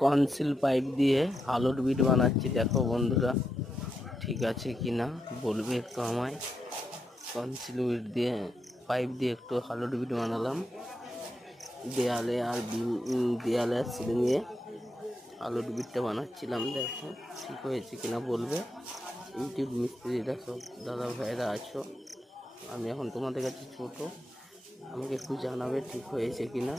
Conceal pipe দিয়ে আলোর bit বানাচ্ছি। দেখো বন্ধুরা, ঠিক আছে কি না বলবে একটু আমায়। কনসিল বিট দিয়ে পাইপ দিয়ে একটু আলোর বিট বানালাম দেয়ালে আর দেয়ালে আর সিলিংয়ে আলোর বিটটা বানাচ্ছিলাম। দেখো ঠিক হয়েছে কিনা বলবে। ইউটিউব মিস্ত্রিরা সব দাদা ভাইরা আছো, আমি এখন তোমাদের কাছে ছোট, আমাকে একটু জানাবে ঠিক হয়েছে কিনা।